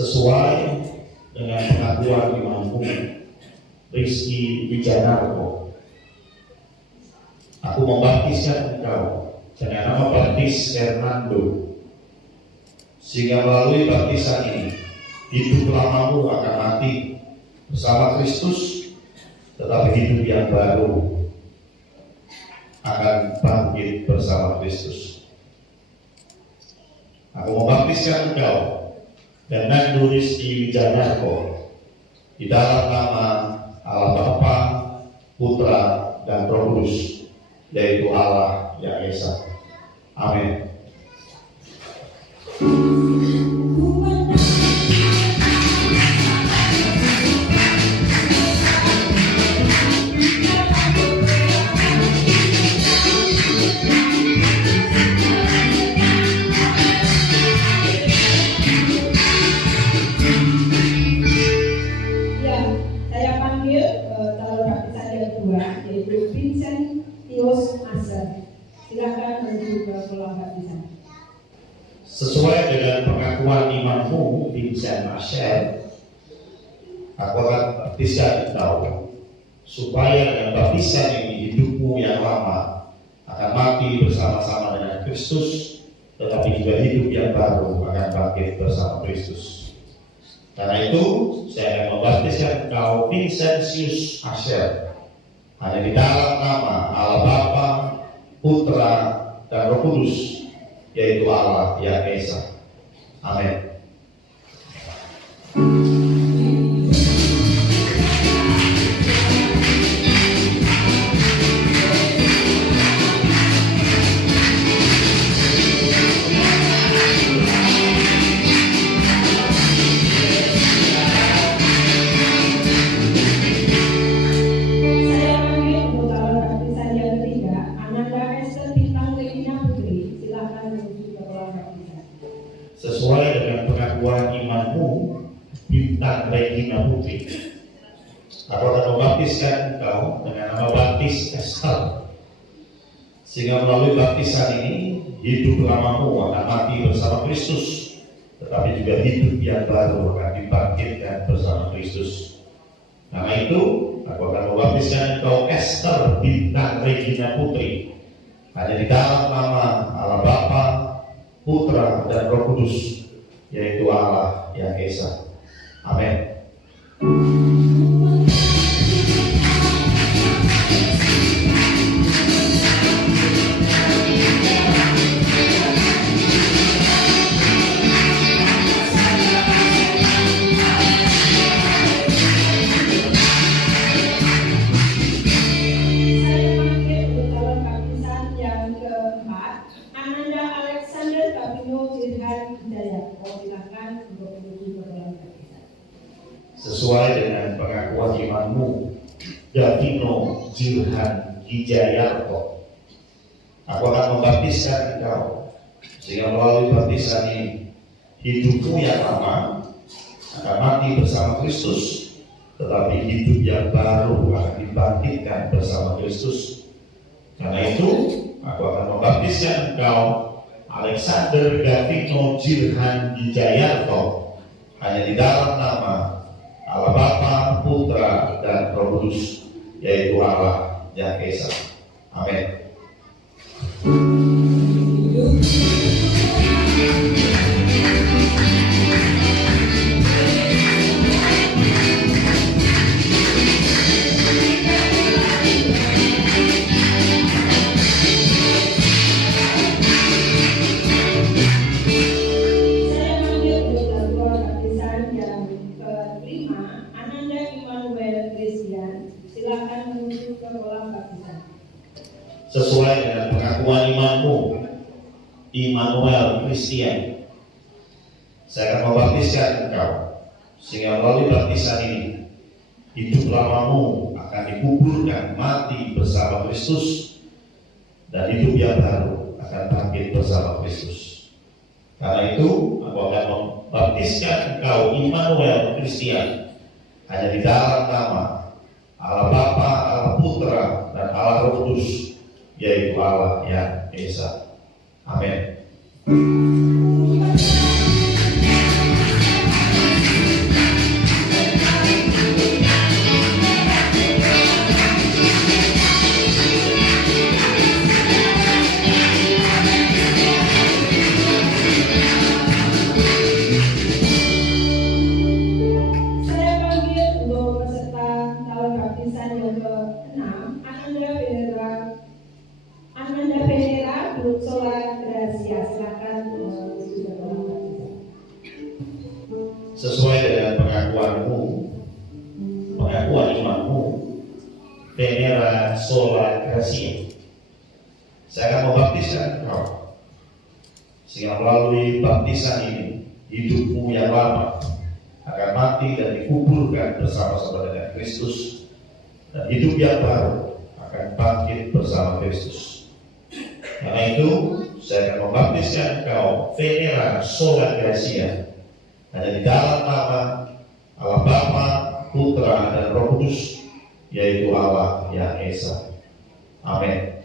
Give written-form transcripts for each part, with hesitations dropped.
sesuai dengan pengakuan imanmu, Rizky Wijanarko. Aku membaptiskan engkau dengan nama baptis Hernando, sehingga melalui baptisan ini hidup lamamu akan mati bersama Kristus, tetapi hidup yang baru akan bangkit bersama Kristus. Aku membaptiskan engkau dengan Rizky Wijanarko di dalam nama Allah Bapa, Putra, dan Roh Kudus, yaitu Allah yang Esa. Amin. Silakan menuju ke kolam baptisan. Sesuai dengan pengakuan imanmu, Vincent Asher, aku akan baptiskan engkau supaya dengan baptisan ini hidupmu yang lama akan mati bersama-sama dengan Kristus, tetapi juga hidup yang baru akan bangkit bersama Kristus. Karena itu saya akan membaptiskan engkau Vincentius Asher hanya di dalam nama Allah Bapa, Putra, dan Roh Kudus, yaitu Allah yang Esa. Amin. Sesuai dengan pengakuan imanmu, Bintang Regina Putri, aku akan membaptiskan engkau dengan nama baptis Esther, sehingga melalui baptisan ini hidup lamamu akan mati bersama Kristus, tetapi juga hidup yang baru akan dibangkitkan bersama Kristus. Karena itu aku akan membaptiskan engkau Esther Bintang Regina Putri hanya di dalam nama Allah Bapa, Putra, dan Roh Kudus, yaitu Allah yang Esa. Amin. Sesuai dengan pengakuan imanmu, Davino Jirhan Hijayarko, aku akan membaptiskan engkau sehingga melalui baptisan ini hidupmu yang lama akan mati bersama Kristus, tetapi hidup yang baru akan dibangkitkan bersama Kristus. Karena itu aku akan membaptiskan engkau Alexander Davino Jirhan Hijayarko hanya di dalam nama Allah Bapa, Putra, dan Roh Kudus, yaitu Allah yang Esa. Amin. Sesuai dengan pengakuan imanmu, Immanuel Christian, saya akan membaptiskan engkau sehingga melalui baptisan ini hidup lamamu akan dikuburkan mati bersama Kristus, dan hidup yang baru akan bangkit bersama Kristus. Karena itu aku akan membaptiskan engkau Immanuel Christian hanya di dalam nama Allah Bapa, Allah Putra, dan Allah Roh Kudus, yaitu Allah yang Esa. Amin. sesuai dengan pengakuan imanmu, venera sola gratia. Saya akan membaptiskan engkau, sehingga melalui baptisan ini hidupmu yang lama akan mati dan dikuburkan bersama-sama dengan Kristus, dan hidup yang baru akan bangkit bersama Kristus. Karena itu saya akan membaptiskan engkau venera sola gratia, hanya di dalam nama Allah Bapa, Putra, dan Roh Kudus, yaitu Allah yang Esa. Amin.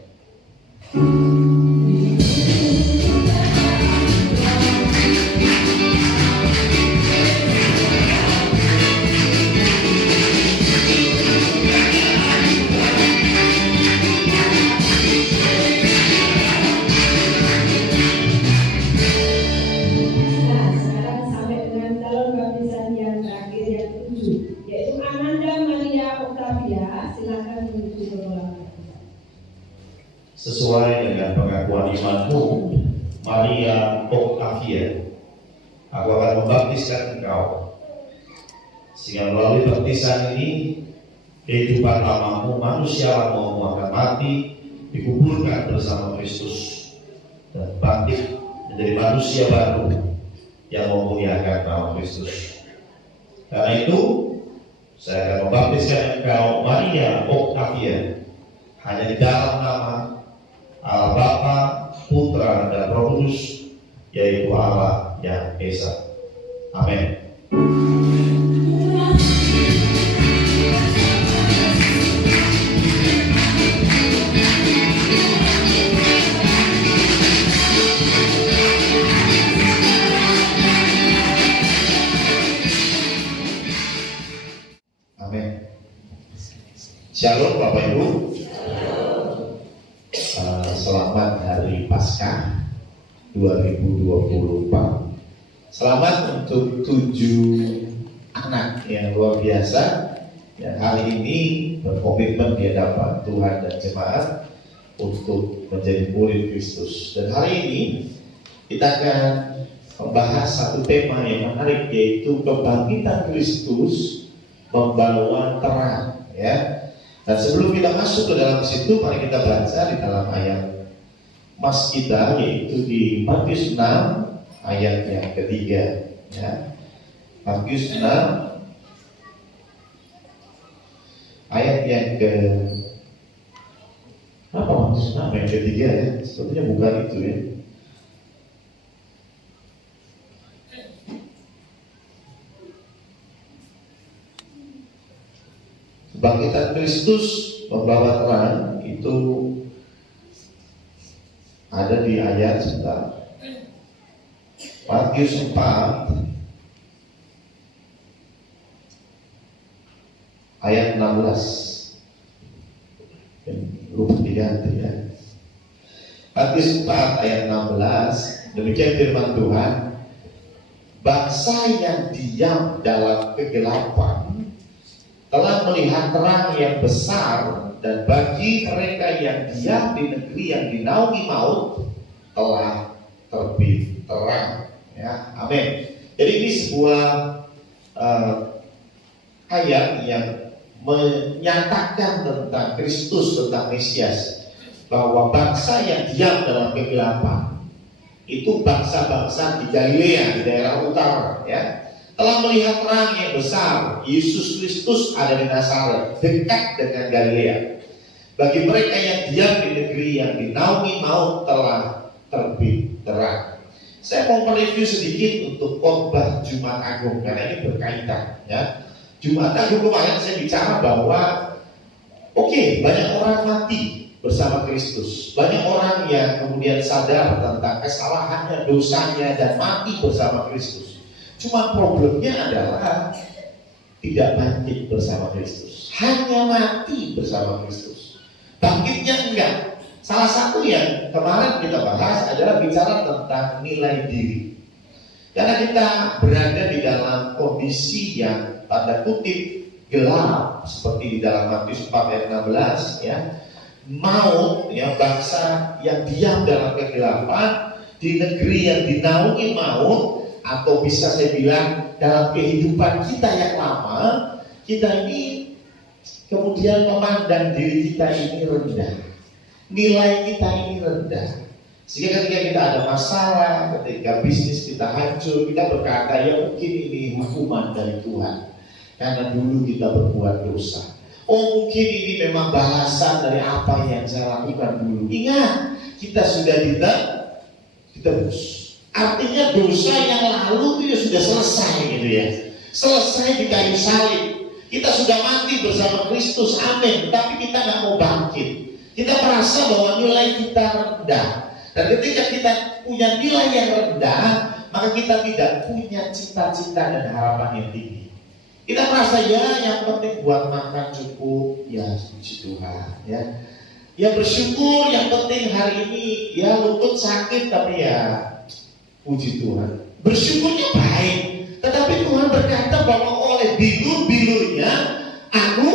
Nah, sekarang sampai dengan calon baptisan yang terakhir yang ketujuh, yaitu Ananda Maria Octavia. Silakan menuju ke kolam baptisan. Sesuai dengan pengakuan imanmu, Maria Octavia, aku akan membaptiskan engkau, sehingga melalui baptisan ini kehidupan lamamu, manusia lamamu akan mati, dikuburkan bersama Kristus, dan bangkit menjadi manusia baru yang memuliakan nama Kristus. Karena itu saya akan membaptiskan engkau, Maria Octavia, hanya di dalam nama Allah Bapa, Putra, dan Roh Kudus, yaitu Allah yang Esa. Amin. Amin. Shalom Bapak Ibu. Selamat Hari Paskah 2024. Selamat untuk 7 anak yang luar biasa yang hari ini berkomitmen di hadapan Tuhan dan jemaat untuk menjadi murid Kristus. Dan hari ini kita akan membahas satu tema yang menarik, yaitu kebangkitan Kristus membawa terang, ya. Dan sebelum kita masuk ke dalam situ, mari kita baca di dalam ayat mas kita, yaitu di Matius 6 ayat yang ketiga, ya. Matius 6 ayat yang ke apa? Matius 6 yang ketiga, ya. Sepertinya bukan itu, ya. Kebangkitan Kristus membawa terang itu ada di ayat sebentar. Matius 4 ayat 16. Lupa diganti, ya. Matius 4 ayat 16. Demikian firman Tuhan. Bangsa yang diam dalam kegelapan telah melihat terang yang besar, dan bagi mereka yang diam di negeri yang dinaungi maut telah terbit terang, ya. Amin. Jadi ini sebuah ayat yang menyatakan tentang Kristus, tentang Mesias, bahwa bangsa yang diam dalam kegelapan itu bangsa-bangsa di Galilea, di daerah utara, ya, telah melihat terang yang besar. Yesus Kristus ada di Nazaret, dekat dengan Galilea. Bagi mereka yang diam di negeri yang dinaungi maut telah terbit terang. Saya mau mereview sedikit untuk khotbah Jumat Agung, karena ini berkaitan, ya. Jumat Agung kemarin saya bicara bahwa banyak orang mati bersama Kristus. Banyak orang yang kemudian sadar tentang kesalahannya, dosanya, dan mati bersama Kristus. Cuma problemnya adalah tidak bangkit bersama Kristus, hanya mati bersama Kristus. Bangkitnya enggak. Salah satu yang kemarin kita bahas adalah bicara tentang nilai diri. Karena kita berada di dalam kondisi yang tanda kutip gelap, seperti di dalam Matius 4 ayat 16, ya. Maut, ya, bangsa yang diam dalam kegelapan di negeri yang dinaungi maut, atau bisa saya bilang dalam kehidupan kita yang lama, kita ini kemudian memandang diri kita ini rendah, nilai kita ini rendah. Sehingga ketika kita ada masalah, ketika bisnis kita hancur, kita berkata ya mungkin ini hukuman dari Tuhan karena dulu kita berbuat dosa. Oh mungkin ini memang balasan dari apa yang saya lakukan dulu. Ingat, kita sudah ditebus. Artinya dosa yang lalu itu sudah selesai gitu ya. Selesai di kayu salib. Kita sudah mati bersama Kristus, amin. Tapi kita nggak mau bangkit. Kita merasa bahwa nilai kita rendah. Dan ketika kita punya nilai yang rendah, maka kita tidak punya cita-cita dan harapan yang tinggi. Kita merasa ya yang penting buat makan cukup, ya puji Tuhan ya. Ya bersyukur, yang penting hari ini ya lutut sakit tapi ya puji Tuhan. Bersyukurnya baik, tetapi Tuhan berkata bahwa oleh bilur-bilurnya aku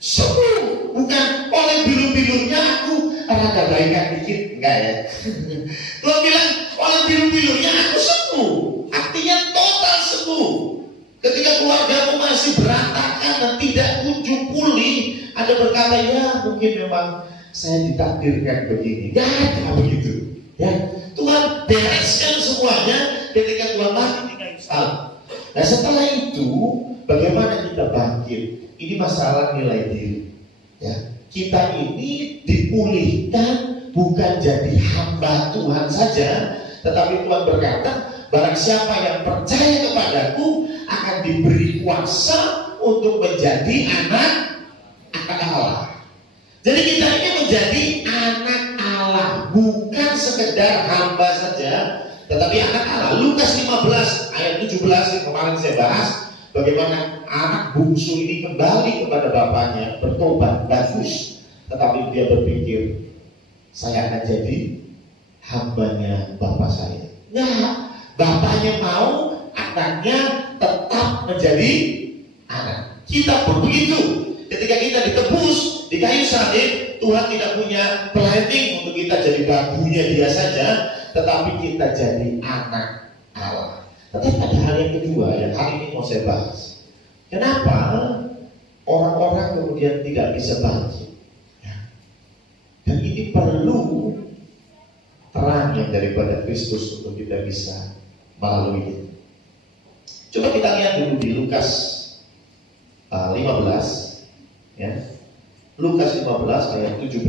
sembuh. Bukan oleh bilur-bilurnya aku rada baikan dikit, enggak ya. Tuhan bilang oleh bilur-bilurnya aku sembuh. Artinya total sembuh. Ketika keluargamu masih berantakan dan tidak kunjung pulih, ada berkata ya mungkin memang saya ditakdirkan begini. Gak ada begitu. Ya, Tuhan bereskan semuanya ketika Tuhan mati di kayu salib. Nah setelah itu bagaimana kita bangkit? Ini masalah nilai diri. Ya, kita ini dipulihkan bukan jadi hamba Tuhan saja, tetapi Tuhan berkata, barang siapa yang percaya kepadaku akan diberi kuasa untuk menjadi anak Allah. Jadi kita ini menjadi anak Allah, bukan sekedar hamba saja, tetapi anak Allah. Lukas 15 ayat 17 yang kemarin saya bahas, bagaimana anak bungsu ini kembali kepada bapaknya, bertobat, bagus. Tetapi dia berpikir, saya akan jadi hambanya bapak saya. Nah, bapaknya mau anaknya tetap menjadi anak. Kita pun begitu. Ketika kita ditebus di kayu salib, Tuhan tidak punya planning untuk kita jadi babunya dia saja, tetapi kita jadi anak Allah. Tetapi ada hal yang kedua yang hari ini mau saya bahas. Kenapa orang-orang kemudian tidak bisa bangkit? Dan ini perlu terang yang daripada Kristus untuk kita bisa melalui itu. Coba kita lihat dulu di Lukas 15 ya. Lukas 15 ayat 17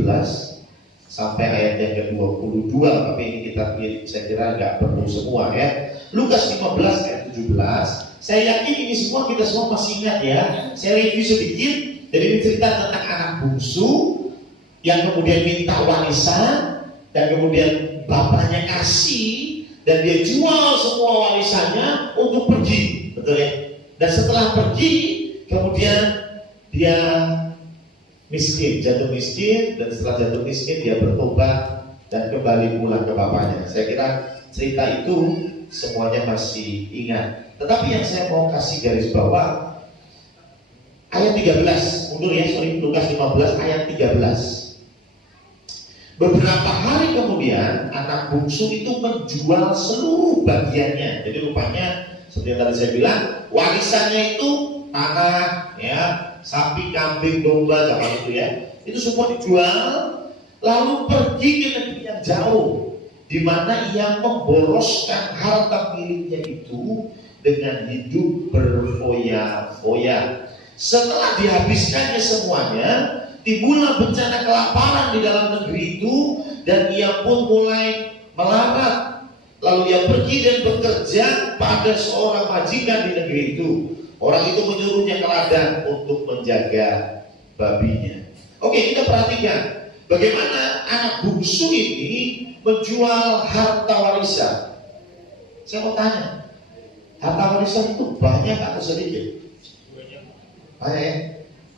sampai ayat yang ke-22, tapi ini kita saya kira nggak perlu semua ya. Lukas 15 ayat 17. Saya yakin ini semua kita semua masih ingat ya. Saya review sedikit. Jadi ini cerita tentang anak bungsu yang kemudian minta warisan dan kemudian bapaknya kasih dan dia jual semua warisannya untuk pergi, betul ya? Dan setelah pergi kemudian dia miskin, jatuh miskin, dan setelah jatuh miskin dia bertobat dan kembali pulang ke bapaknya. Saya kira cerita itu semuanya masih ingat. Tetapi yang saya mau kasih garis bawah ayat 13, mundur ya, Lukas 15 ayat 13. Beberapa hari kemudian anak bungsu itu menjual seluruh bagiannya. Jadi rupanya seperti yang tadi saya bilang, warisannya itu tanah, ya, sapi, kambing, domba, zaman itu ya, itu semua dijual, lalu pergi ke negeri yang jauh, di mana ia memboroskan harta miliknya itu dengan hidup berfoya-foya. Setelah dihabiskannya semuanya, timbullah bencana kelaparan di dalam negeri itu, dan ia pun mulai melarat. Lalu ia pergi dan bekerja pada seorang majikan di negeri itu. Orang itu menyuruhnya ke ladang untuk menjaga babinya. Oke, kita perhatikan bagaimana anak bungsu ini menjual harta warisan. Saya mau tanya, harta warisan itu banyak atau sedikit? Banyak ya?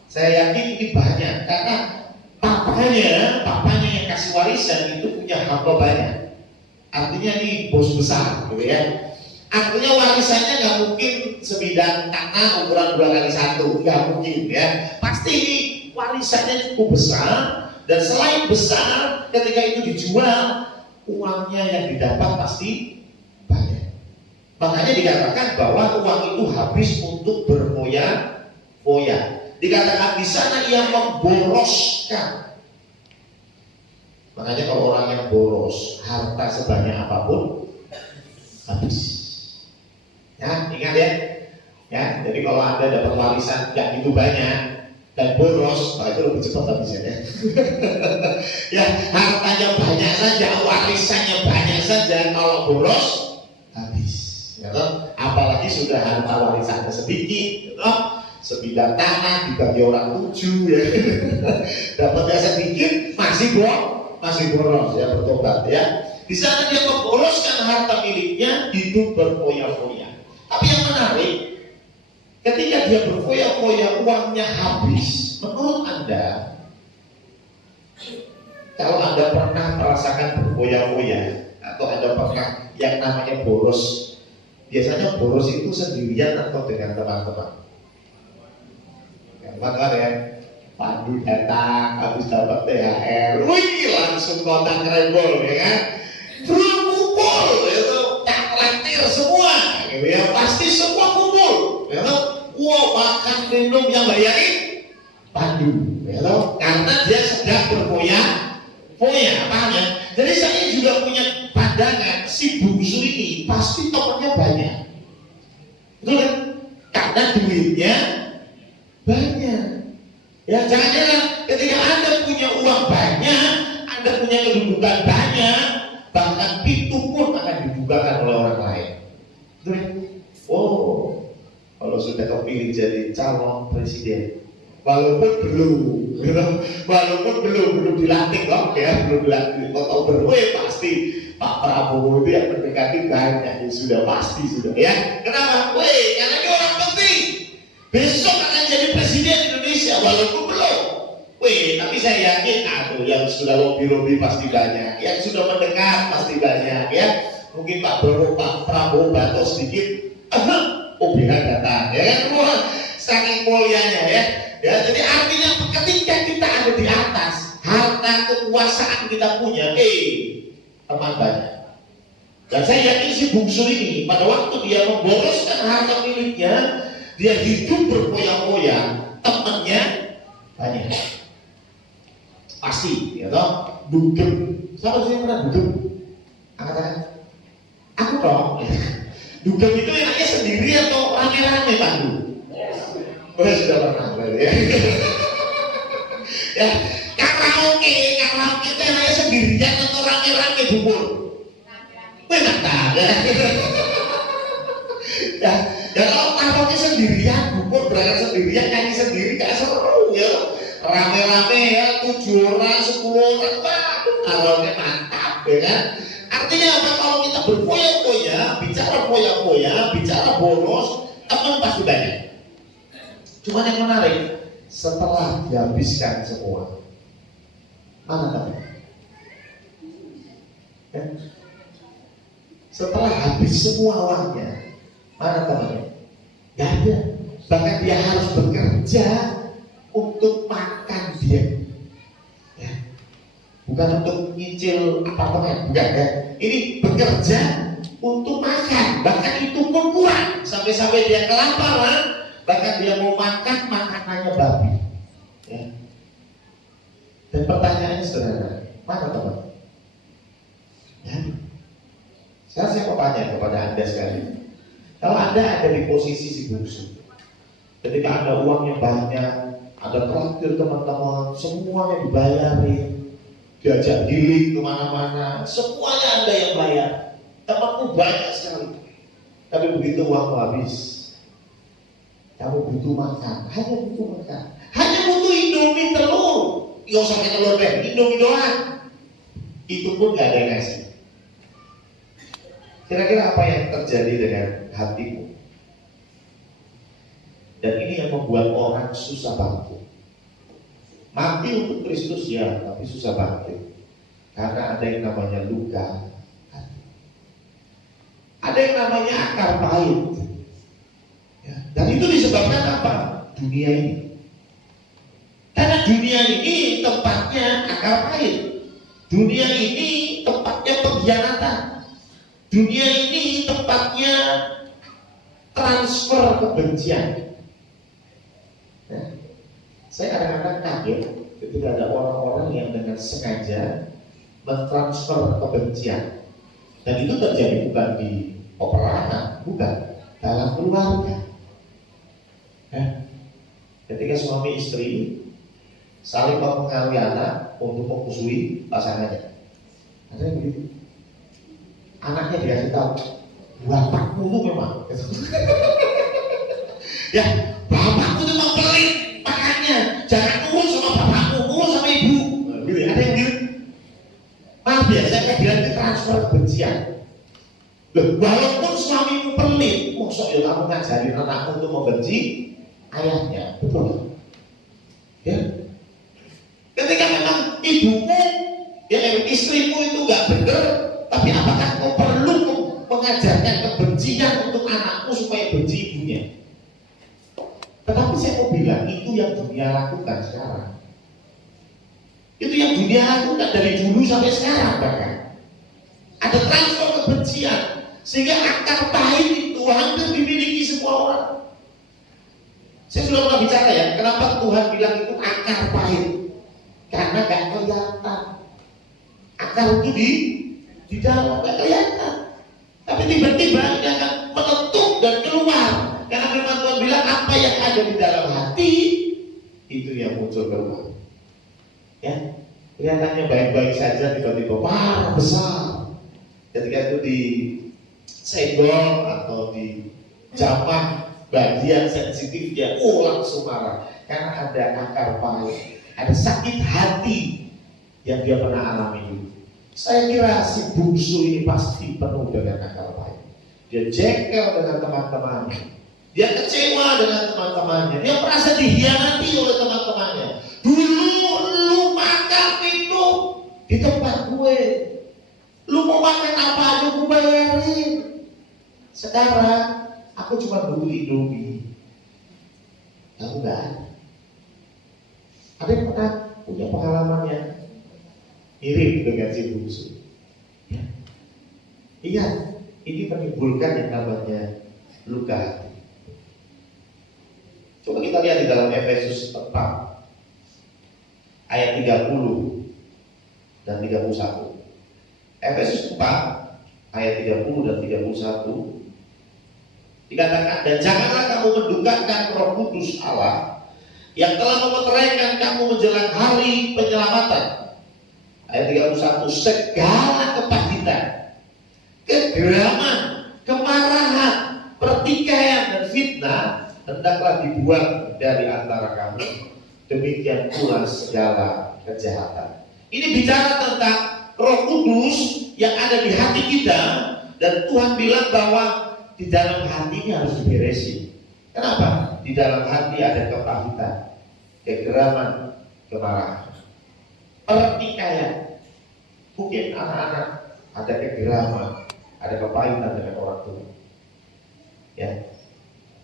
Saya yakin ini banyak karena papanya yang kasih warisan itu punya harta banyak. Artinya ini bos besar, gitu ya. Artinya warisannya nggak mungkin sebidang tanah ukuran 2x1, nggak mungkin ya. Pasti ini warisannya cukup besar, dan selain besar, ketika itu dijual, uangnya yang didapat pasti banyak. Makanya dikatakan bahwa uang itu habis untuk berfoya-foya. Dikatakan di sana ia memboroskan. Makanya kalau orang yang boros, harta sebanyak apapun habis. Ya, ingat ya. Ya, jadi kalau Anda dapat warisan yang itu banyak dan boros, itu lebih cepat habisnya ya. Ya, hartanya banyak saja, warisannya banyak saja, kalau boros habis. Ya, apalagi sudah harta warisannya sedikit, ya, sebidang tanah dibagi orang 7 ya. Dapatnya sedikit, masih boros ya, bertobat ya. Di sana dia memboroskan harta miliknya, hidup berfoya-foya. Tapi yang menarik, ketika dia berfoya-foya uangnya habis. Menurut Anda, kalau Anda pernah merasakan berfoya-foya atau Anda pernah yang namanya boros, biasanya boros itu sendirian atau dengan teman-teman? Yang bakar ya, Pandu datang habis dapat THR, wih langsung kontak rembol ya kan, kumpul itu taklantir semua, gitu ya, pasti semua kumpul, ya kan? Wow, makan minum yang bayarin Pandu, ya kan? Karena dia sedang berfoya-foya, paham ya? Jadi saya juga punya pandangan si bungsu ini pasti tokonya banyak, betul kan? Karena duitnya banyak. Ya jangan-jangan ketika Anda punya uang banyak, Anda punya kedudukan banyak, bahkan itu pun akan dibukakan oleh orang lain. Oh, kalau sudah kepilih jadi calon presiden, walaupun belum dilantik kok ya, belum dilantik, atau berwe pasti Pak Prabowo itu yang mendekati banyak, sudah pasti sudah ya. Kenapa? Karena dia orang penting. Besok akan jadi presiden Indonesia walaupun belum. Tapi saya yakin yang sudah lobby pasti banyak, yang sudah mendekat pasti banyak ya. Mungkin Pak Prabowo batuk sedikit, OBH datang ya kan, saking mulianya ya. Ya, jadi artinya ketika kita ada di atas, harta kekuasaan kita punya, teman banyak. Dan saya yakin si bungsu ini pada waktu dia memboroskan harta miliknya, dia hidup berfoya-foya, temannya banyak. Pasti, ya toh, dugem. Siapa sih yang pernah dugem? Angkat tangan. Aku dong. Dugem itu enaknya sendiri atau rame-rame, Pak Du? Oh, sudah pernah berarti ya. Ya, karaoke itu enaknya sendirian atau rame-rame bubur? Mantap ya. Ya kalau karaoke sendirian, bubur berangkat sendirian, nyanyi sendiri gak seru ya. Rame-rame ya, 7 orang, 10 orang, waduh, karaoke mantap ya kan. Artinya apa? Kalau kita berfoya-foya, bicara foya-foya, bicara boros, teman pasti banyak. Cuman yang menarik, setelah dihabiskan semua, mana teman? Ya? Setelah habis semua uangnya, mana temannya? Gak ada. Bahkan dia harus bekerja untuk makan dia. Ya. Bukan untuk nyicil apartemen, bukan ya. Ini bekerja untuk makan. Bahkan itu pun kurang. Sampai-sampai dia kelaparan. Bahkan dia mau makan makanannya babi. Ya. Dan pertanyaannya sederhana, mana teman? Ya. Sekarang saya mau tanya kepada Anda sekali. Kalau Anda ada di posisi si bungsu, ketika Anda uangnya banyak, ada traktir teman-teman, semuanya dibayarin, diajak giling kemana-mana, semuanya Anda yang bayar. Temanmu banyak sekali, tapi begitu uangmu habis, kamu butuh makan, hanya butuh makan, hanya butuh Indomie telur, nggak usah pakai telur deh, Indomie doang, itu pun nggak ada yang ngasih. Kira-kira apa yang terjadi dengan hatimu? Dan ini yang membuat orang susah bangkit. Mati untuk Kristus ya, tapi susah bangkit. Karena ada yang namanya luka hati. Ada yang namanya akar pahit. Ya, dan itu disebabkan apa? Dunia ini. Karena dunia ini tempatnya akar pahit. Dunia ini tempatnya pengkhianatan. Dunia ini tempatnya transfer kebencian. Nah, saya kadang-kadang kaget ketika ada orang-orang yang dengan sengaja mentransfer kebencian, dan itu terjadi bukan di peperangan, bukan, dalam keluarga. Ketika suami istri saling mempengaruhi anak untuk memusuhi pasangannya, ada yang begitu. Anaknya dikasih tahu, bapakmu itu memang ya, bapakmu itu memang pelit, makanya jangan ngurus sama bapakmu, ngurus sama ibu. Gitu. Ada yang gitu. Maaf ya, saya bilang itu transfer kebencian. Loh, walaupun suamimu pelit, maksud ya kamu ngajarin anakmu untuk membenci ayahnya, betul? Ya. Ketika memang ibumu, ya istrimu itu nggak benar, tapi apakah kau perlu mengajarkan kebencian untuk anakmu supaya benci ibunya? Tetapi saya mau bilang itu yang dunia lakukan sekarang. Itu yang dunia lakukan dari dulu sampai sekarang bahkan. Ada transfer kebencian sehingga akar pahit itu hampir dimiliki semua orang. Saya sudah pernah bicara ya, kenapa Tuhan bilang itu akar pahit? Karena gak kelihatan. Akar itu di dalam gak kelihatan. Tapi tiba-tiba dia akan meletup dan keluar. Karena firman Tuhan bilang apa yang ada di dalam hati itu yang muncul keluar. Ya, kelihatannya baik-baik saja, tiba-tiba wah besar. Ketika itu di senggol atau di jamak bagian sensitifnya, langsung marah karena ada akar pahit, ada sakit hati yang dia pernah alami dulu. Saya kira si bungsu ini pasti penuh dengan akar pahit. Dia jengkel dengan teman-temannya, dia kecewa dengan teman-temannya, dia merasa dihianati oleh teman-temannya. Dulu lu makan minum di tempat gue, lu mau makan apa aja gue bayarin. Sekarang aku cuma butuh Indomie. Kamu enggak ada. Ada yang pernah punya pengalaman yang mirip dengan si bungsu? Ya. Ingat, ini menimbulkan yang namanya luka hati. Coba kita lihat di dalam Efesus 4 ayat 30 dan 31. Efesus 4 ayat 30 dan 31 dikatakan, dan janganlah kamu mendukakan Roh Kudus Allah yang telah memeteraikan kamu menjelang hari penyelamatan. Ayat 31, segala kepahitan, kegeraman, kemarahan, pertikaian dan fitnah hendaklah dibuang dari antara kamu. Demikian pula segala kejahatan. Ini bicara tentang Roh Kudus yang ada di hati kita, dan Tuhan bilang bahwa di dalam hati ini harus diberesin. Kenapa? Di dalam hati ada kepahitan, kegeraman, kemarahan, pertikaian. Mungkin anak-anak ada kegeraman, ada kepahitan dengan orang tua. Ya,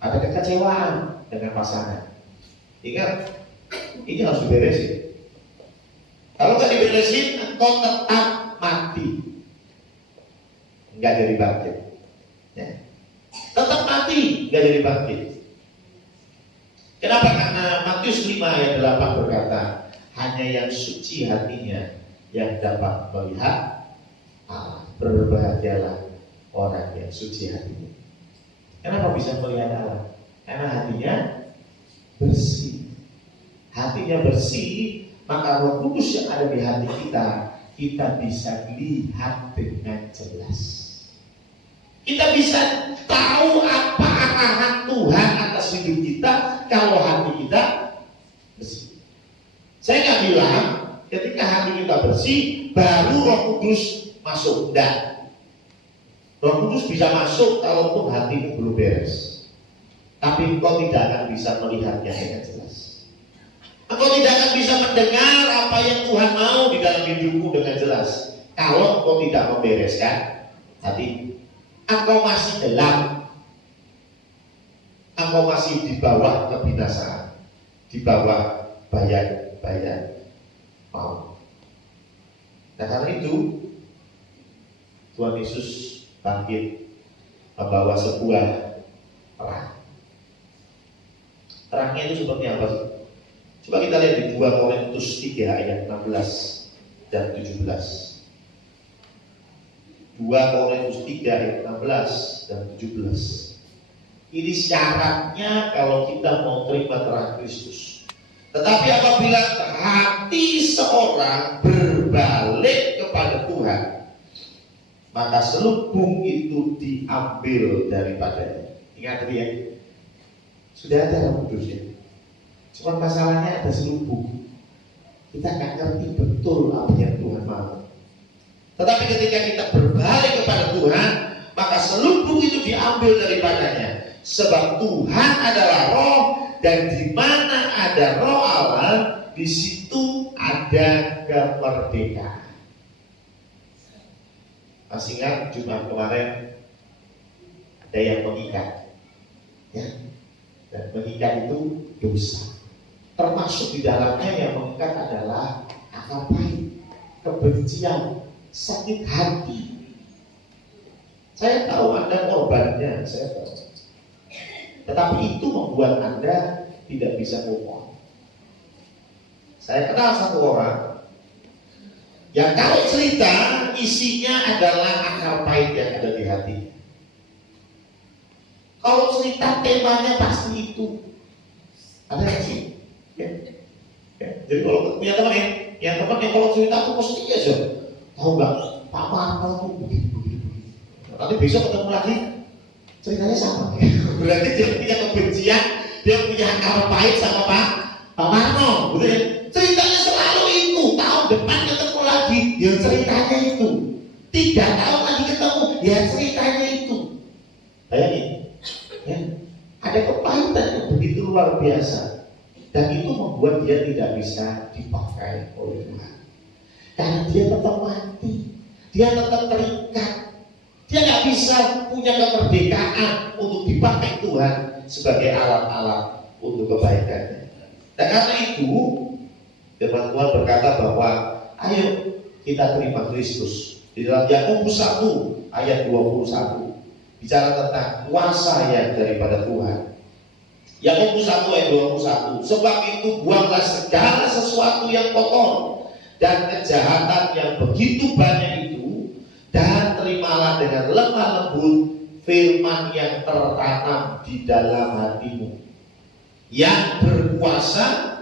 ada kekecewaan dengan pasangan. Ingat, ini harus diberesin. Kalau nggak diberesin, engkau tetap mati, nggak jadi bangkit. Ya. Tetap mati, nggak jadi bangkit. Kenapa? Karena Matius 5 ayat 8 berkata, hanya yang suci hatinya yang dapat melihat Allah. Berbahagialah orang yang suci hatinya. Kenapa bisa melihat Allah? Karena hatinya bersih. Hatinya bersih, maka Roh Kudus yang ada di hati kita bisa lihat dengan jelas. Kita bisa tahu apa arahan Tuhan atas hidup kita kalau hati kita bersih. Saya nggak bilang ketika hati kita bersih baru Roh Kudus masuk. Enggak. Roh Kudus bisa masuk kalaupun hatimu belum beres. Tapi engkau tidak akan bisa melihatnya dengan jelas. Engkau tidak akan bisa mendengar apa yang Tuhan mau di dalam hidupmu dengan jelas kalau engkau tidak membereskan hati. Engkau masih gelap, engkau masih di bawah kebinasaan, di bawah bayang-bayang maut. Nah karena itu Tuhan Yesus bangkit membawa sebuah terang. Terangnya itu seperti apa sih? Coba kita lihat di 2 Korintus 3 ayat 16 dan 17. 2 Korintus 3 ayat 16 dan 17. Ini syaratnya kalau kita mau terima terang Kristus. Tetapi apabila hati seorang berbalik kepada Tuhan, maka selubung itu diambil daripadanya. Ingat ya, sudah ada Roh Kudus ya. Cuma masalahnya ada selubung. Kita nggak ngerti betul apa yang Tuhan mau. Tetapi ketika kita berbalik kepada Tuhan, maka selubung itu diambil daripadanya. Sebab Tuhan adalah Roh, dan di mana ada Roh Allah, di situ ada kemerdekaan. Masih ingat Jumat kemarin ada yang mengikat, ya, dan mengikat itu dosa. Termasuk di dalamnya yang mengikat adalah akal pahit, kebencian, sakit hati. Saya tahu Anda korbannya, saya tahu. Tetapi itu membuat Anda tidak bisa move on. Saya kenal satu orang yang kalau cerita isinya adalah akar pahit yang ada di hati. Kalau cerita temanya pasti itu. Ada yang sih? Ya. Jadi kalau punya teman yang kalau cerita itu pasti aja. Tahu nggak? Pak Marmal tuh begitu. Nanti besok ketemu lagi ceritanya sama. Berarti dia punya kebencian, dia punya akar pahit sama Pak Marno, betul ya? Ceritanya selalu itu, tahun depan ketemu lagi, ya ceritanya itu. 3 tahun lagi ketemu, ya ceritanya itu. Bayangin, ya, ada kepahitan yang begitu luar biasa, dan itu membuat dia tidak bisa dipakai oleh Tuhan. Karena dia tetap mati, dia tetap terikat. Dia nggak bisa punya kemerdekaan untuk dipakai Tuhan sebagai alat-alat untuk kebaikannya. Dan karena itu, firman Tuhan berkata bahwa ayo kita terima Kristus. Di dalam Yakobus 1 ayat 21 bicara tentang kuasa yang daripada Tuhan. Yakobus 1 ayat 21. Sebab itu buanglah segala sesuatu yang kotor dan kejahatan yang begitu banyak itu, dan terimalah dengan lemah lembut firman yang tertanam di dalam hatimu, yang berkuasa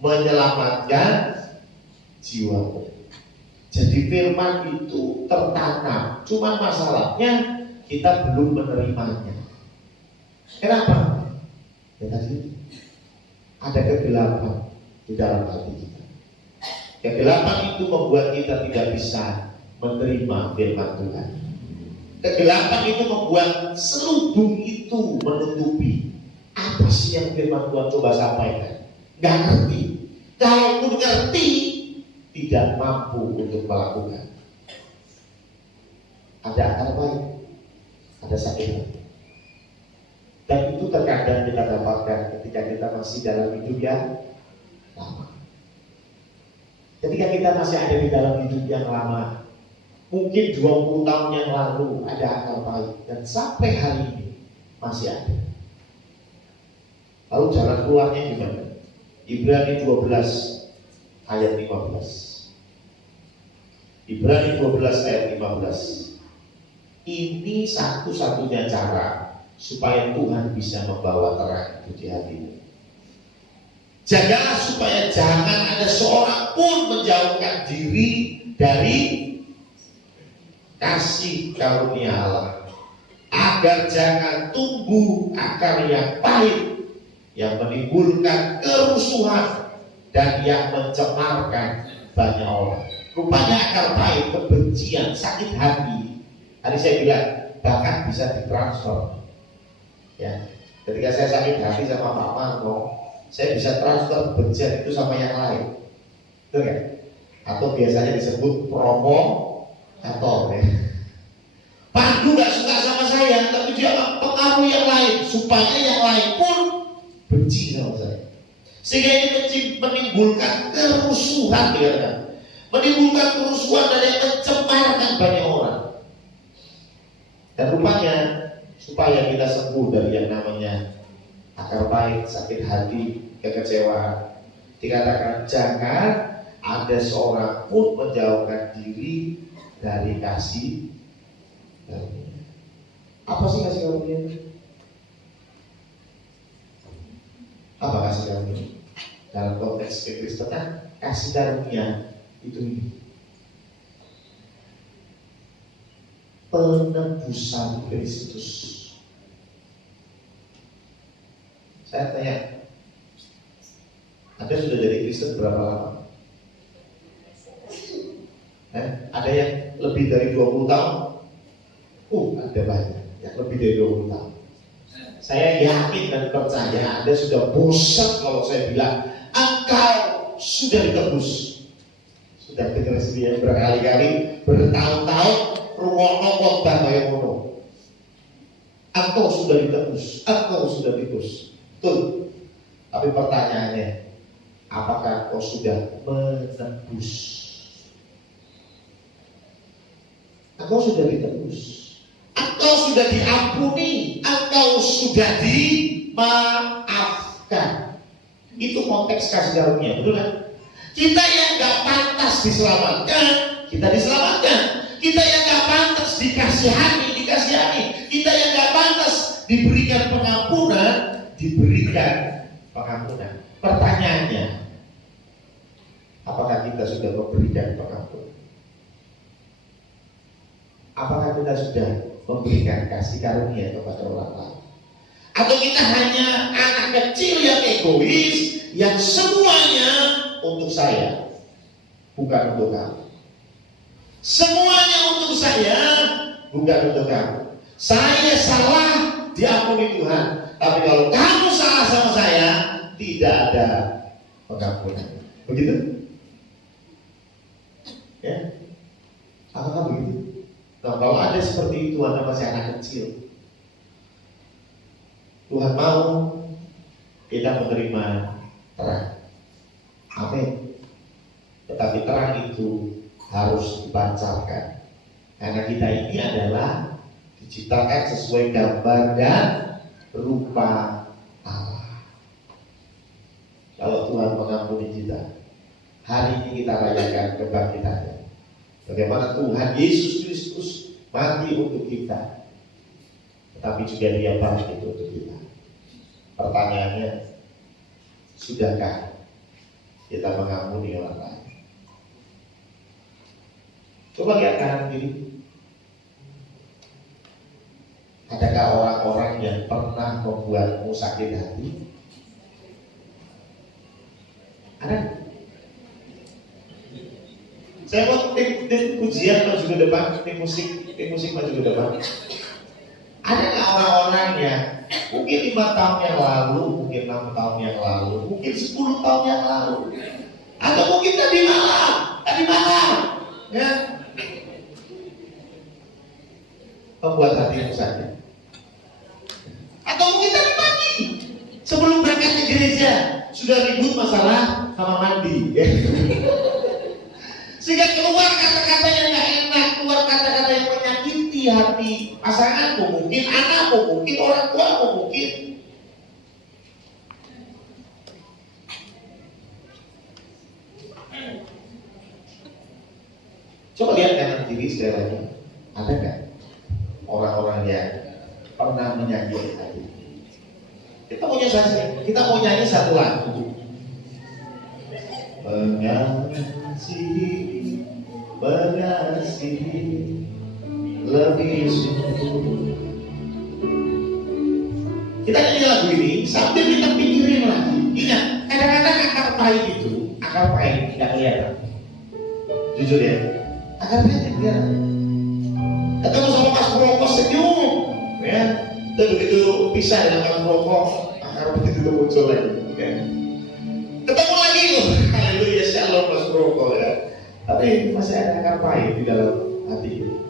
menyelamatkan jiwamu. Jadi firman itu tertanam, cuma masalahnya kita belum menerimanya. Kenapa? Ya tadi ada kegelapan di dalam hati kita. Kegelapan itu membuat kita tidak bisa menerima firman Tuhan. Kegelapan itu membuat selubung itu menutupi. Apa sih yang firman Tuhan coba sampaikan? Gak ngerti. Kalaupun ngerti, tidak mampu untuk melakukan. Ada akar pahit, ada sakit hati. Dan itu terkadang kita dapatkan ketika kita masih dalam hidup yang lama. Ketika kita masih ada di dalam hidup yang lama, mungkin 20 tahun yang lalu ada akal pahit, dan sampai hari ini masih ada. Lalu jalan keluarnya gimana? Ibrani 12 ayat 15. Ibrani 12 ayat 15. Ini satu-satunya cara supaya Tuhan bisa membawa terang itu di hatimu. Jagalah supaya jangan ada seorang pun menjauhkan diri dari kasih karunia Allah, agar jangan tumbuh akar yang pahit yang menimbulkan kerusuhan dan yang mencemarkan banyak orang. Rupanya akar pahit, kebencian, sakit hati. Tadi saya bilang bahkan bisa ditransfer. Ya, ketika saya sakit hati sama Pak Marno, saya bisa transfer kebencian itu sama yang lain, betul ya? Atau biasanya disebut provokator ya. Pandu gak suka sama saya, tapi dia pengaruh yang lain supaya yang lain pun benci sama saya. Sehingga ini menimbulkan kerusuhan, menimbulkan kerusuhan dan yang mencemarkan banyak orang. Dan rupanya supaya kita sembuh dari yang namanya akar pahit, sakit hati, kekecewaan, dikatakan jangan ada seorang pun menjauhkan diri dari kasih karunia. Apa sih kasih karunia? Apa kasih karunia? Dalam konteks kekristenan, kasih karunia itu ini. Penebusan Kristus. Saya tanya, Anda sudah jadi Kristen berapa lama? Ada yang lebih dari 20 tahun? Ada banyak yang lebih dari 20 tahun. Saya yakin dan percaya Anda sudah bosan kalau saya bilang engkau sudah ditebus. Sudah dengar sendiri berkali-kali, bertahun-tahun ruwono khotbah kaya ngono. Engkau sudah ditebus, engkau sudah ditebus. Betul. Tapi pertanyaannya, apakah engkau sudah menebus? Engkau sudah ditebus, engkau sudah diampuni, engkau sudah dimaafkan. Itu konteks kasih karunia, betul kan? Kita yang gak pantas diselamatkan, kita diselamatkan. Kita yang gak pantas dikasihani. Kita yang gak pantas diberikan pengampunan, diberikan pengampunan. Pertanyaannya, apakah kita sudah memberikan pengampunan? Apakah kita sudah memberikan kasih karunia kepada orang lain? Atau kita hanya anak kecil yang egois, yang semuanya untuk saya, bukan untuk kamu. Semuanya untuk saya, bukan untuk kamu. Saya salah, diampuni Tuhan. Tapi kalau kamu salah sama saya, tidak ada pengampunan. Begitu? Ya? Apakah begitu? Nah, kalau ada seperti itu, Anda masih anak kecil. Tuhan mau kita menerima terang. Amin. Tetapi terang itu harus dipancarkan. Karena kita ini adalah diciptakan sesuai gambar dan rupa Allah. Kalau Tuhan mengampuni kita, hari ini kita rayakan kebangkitannya. Bagaimana Tuhan Yesus Kristus mati untuk kita, tetapi juga Dia bangkit untuk kita. Pertanyaannya, sudahkah kita mengampuni orang lain? Coba lihat kanan kiri. Adakah orang-orang yang pernah membuatmu sakit hati? Ada? Saya mau tim ujian maju ke depan, tim musik maju ke depan. Adakah orang-orang yang mungkin 5 tahun yang lalu, mungkin 6 tahun yang lalu, mungkin 10 tahun yang lalu, atau mungkin tadi malam, ya, membuat hatimu sakit. Atau mungkin tadi pagi, sebelum berangkat ke gereja, sudah ribut masalah sama mandi, ya. Sehingga keluar kata-kata yang gak enak, keluar kata-kata yang menyakiti hati pasanganmu, mungkin anakmu, mungkin orang tuamu, mungkin. Coba lihat kanan kiri sekali lagi. Ada gak orang-orang yang pernah menyakiti hati? Kita mau nyanyi satu lagu. Mengasihi lebih sungguh. Kita nyanyi lagu ini sambil kita pikirin lagi. Ingat, kadang-kadang akar pahit itu, akar pahit tidak kelihatan. Jujur ya, akar pahit tidak kelihatan. Ketemu sama Mas Rokok senyum, ya. Dan begitu pisah dengan Mas Rokok, akar pahit itu muncul lagi. Ya. Ketemu lagi loh, haleluya, shalom Mas Rokok ya. Tapi masih ada akar pahit di dalam hati kita.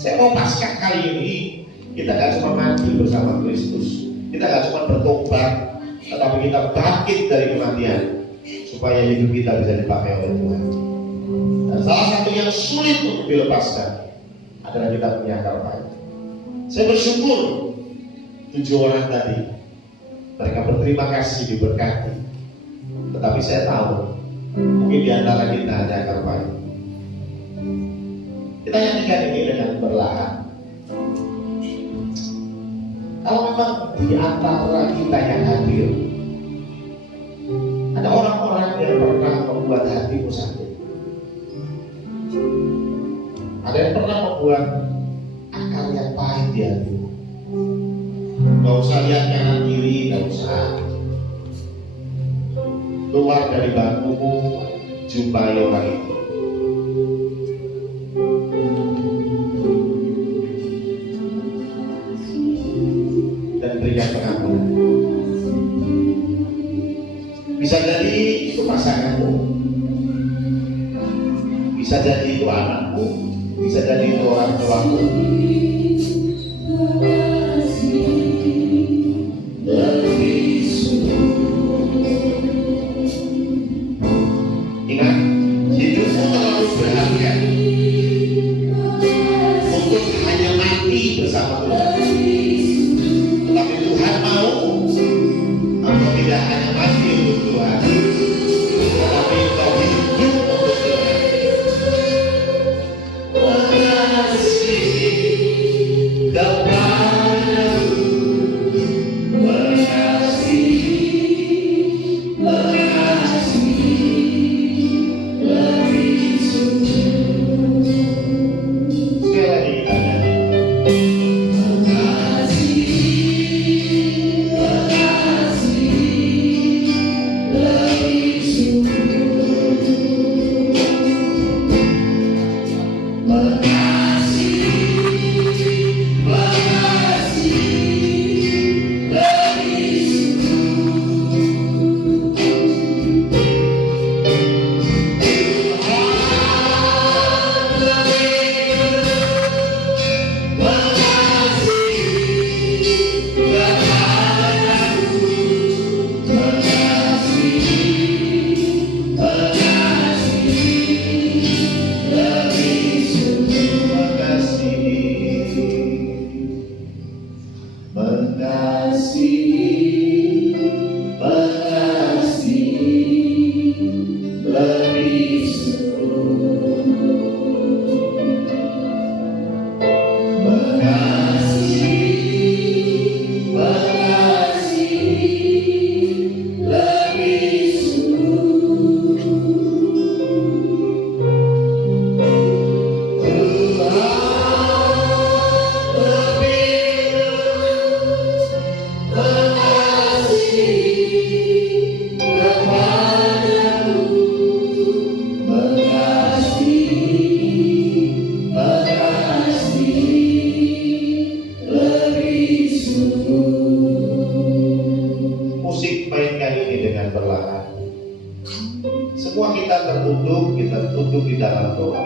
Saya mau Paskah kali ini kita gak cuma mati bersama Kristus, kita gak cuma bertobat, tetapi kita bangkit dari kematian supaya hidup kita bisa dipakai oleh Tuhan. Dan salah satu yang sulit untuk dilepaskan adalah kita punya akar pahit. Saya bersyukur 7 orang tadi, mereka berterima kasih diberkati. Tetapi saya tahu mungkin di antara kita ada akar pahit. Kita nyanyikan ini dengan perlahan. Kalau memang di antara kita yang hadir ada orang-orang yang pernah membuat hatimu sakit, ada yang pernah membuat akar yang pahit di hatimu, gak usah lihat kanan kiri, gak usah. Keluar dari bangkumu, jumpai orang itu. Dan berikan pengampunan. Bisa jadi itu pasanganmu, bisa jadi itu anakmu, bisa jadi itu orang tuamu. Ingat, hidupmu terlalu berharga untuk hanya mati bersama Tuhan. Tetapi Tuhan mau engkau tidak hanya mati untuk Tuhan, tetapi engkau hidup untuk Tuhan. Mengasihi kepadamu, mengasihi lebih sungguh. Sekali lagi kita nyanyi. Musik mainkan ini dengan perlahan. Semua kita tertunduk di dalam doa.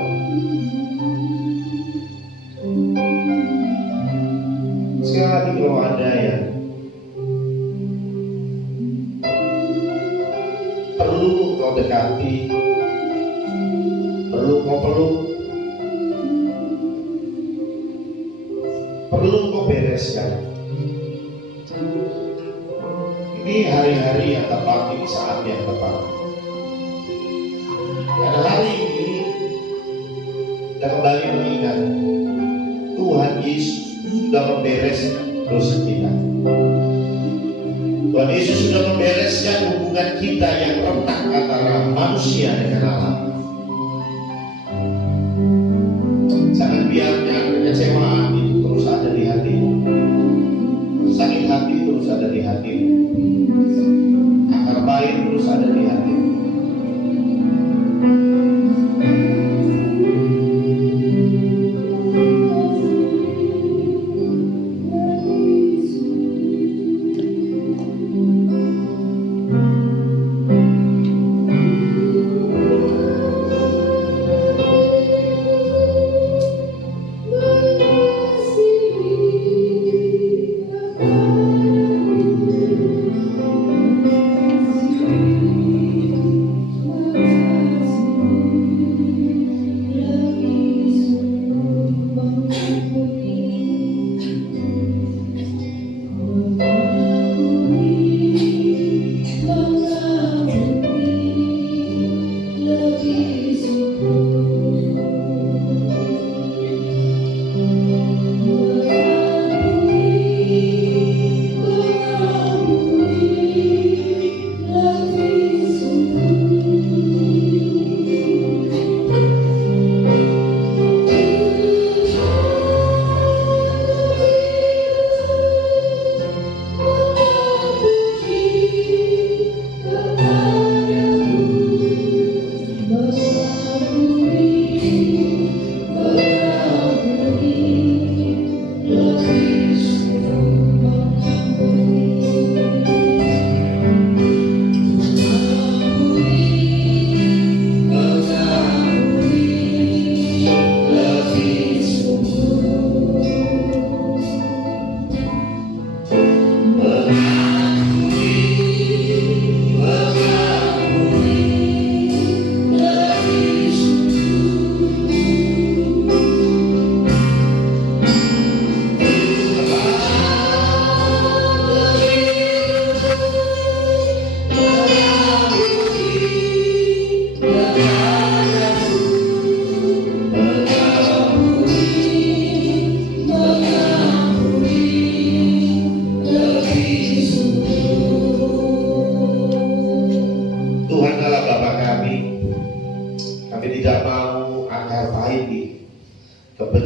Sekali lagi kalau ada yang perlu kau dekati, perlu kau peluk, perlu kau bereskan. Ini hari-hari yang tepat, ini saat yang tepat. Karena hari ini kita kembali mengingat Tuhan Yesus sudah membereskan dosa kita. Tuhan Yesus sudah membereskan hubungan kita yang retak antara manusia dengan Allah. Jangan biarkan kekecewaan itu terus ada di hatimu, sakit hati terus ada di hatimu, akar pahit terus ada di hatimu.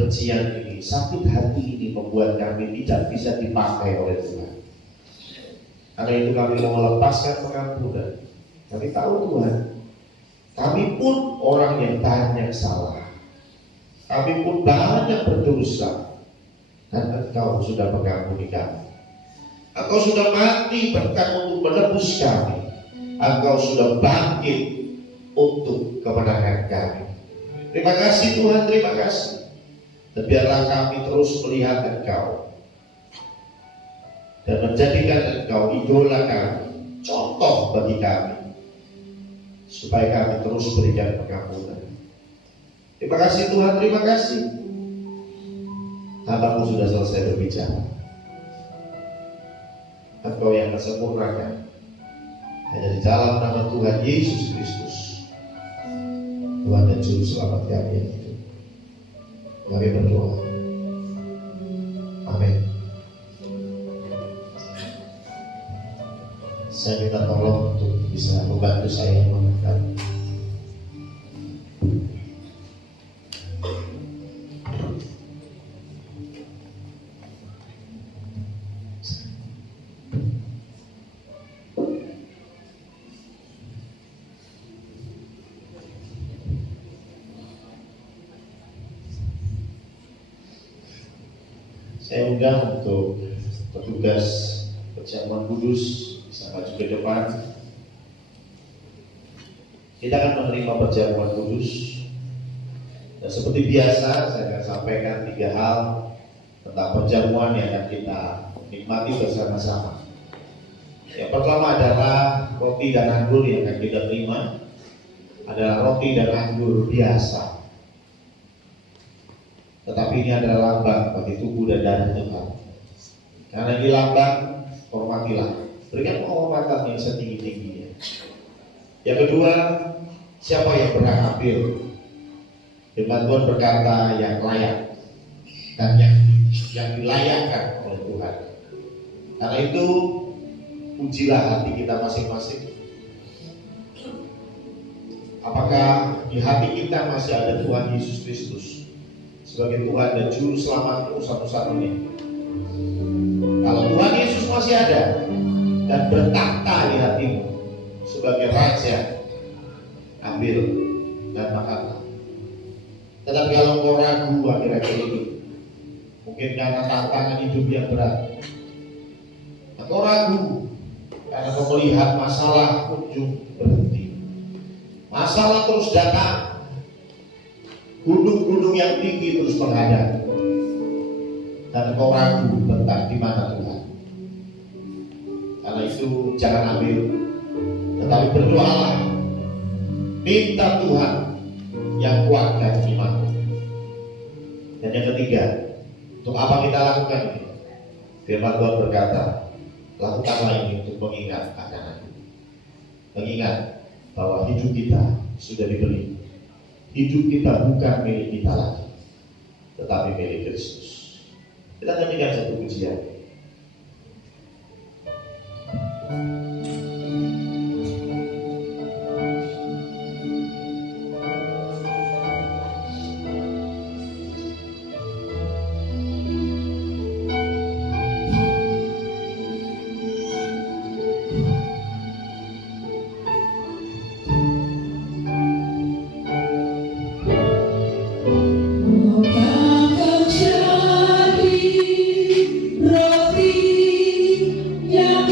kebencian ini, sakit hati ini membuat kami tidak bisa dipakai oleh Tuhan. Karena itu kami mau melepaskan pengampunan. Kami tahu Tuhan, kami pun orang yang banyak salah. Kami pun banyak berdosa. Dan Engkau sudah mengampuni kami. Engkau sudah mati berkat untuk menebus kami. Engkau sudah bangkit untuk kemenangan kami. Terima kasih Tuhan, terima kasih. Dan biarlah kami terus melihat Engkau dan menjadikan Engkau idola kami, contoh bagi kami, supaya kami terus berikan pengampunan. Terima kasih Tuhan, terima kasih. Hambamu sudah selesai berbicara. Engkau yang kesempurnakan hanya di dalam nama Tuhan Yesus Kristus, Tuhan dan Juru Selamat kami yang hidup. Kami berdoa. Amin. Saya minta tolong untuk bisa membantu saya mengangkat. Saya undang untuk petugas perjamuan kudus bisa maju ke depan. Kita akan menerima perjamuan kudus. Dan seperti biasa saya akan sampaikan 3 hal tentang perjamuan yang akan kita nikmati bersama-sama. Yang pertama adalah roti dan anggur yang akan kita terima adalah roti dan anggur biasa. Tetapi ini adalah lambang bagi tubuh dan darah Tuhan. Karena ini lambang, hormatilah. Berikan penghormatan yang setinggi-tingginya. Yang kedua, siapa yang berhak ambil? Firman Tuhan berkata yang layak dan yang dilayakkan oleh Tuhan. Karena itu, ujilah hati kita masing-masing. Apakah di hati kita masih ada Tuhan Yesus Kristus sebagai Tuhan dan Juru Selamatmu satu-satunya? Kalau Tuhan Yesus masih ada dan bertakhta di hatimu sebagai Raja, ambil dan makanlah. Tetapi kalau kau ragu akhir-akhir ini, mungkin karena tantangan hidup yang berat, atau ragu karena kau melihat masalah kunjung berhenti, masalah terus datang, gunung-gunung yang tinggi terus menghadap, dan kau ragu tentang di mana Tuhan. Karena itu jangan ambil, tetapi berdoalah, minta Tuhan yang kuatkan iman. Dan yang ketiga, untuk apa kita lakukan ini? Firman Tuhan berkata, lakukanlah ini untuk mengingat akan aku. Mengingat bahwa hidup kita sudah dibeli. Hidup kita bukan milik kita lagi, tetapi milik Kristus. Kita nyanyikan satu pujian. Roti yang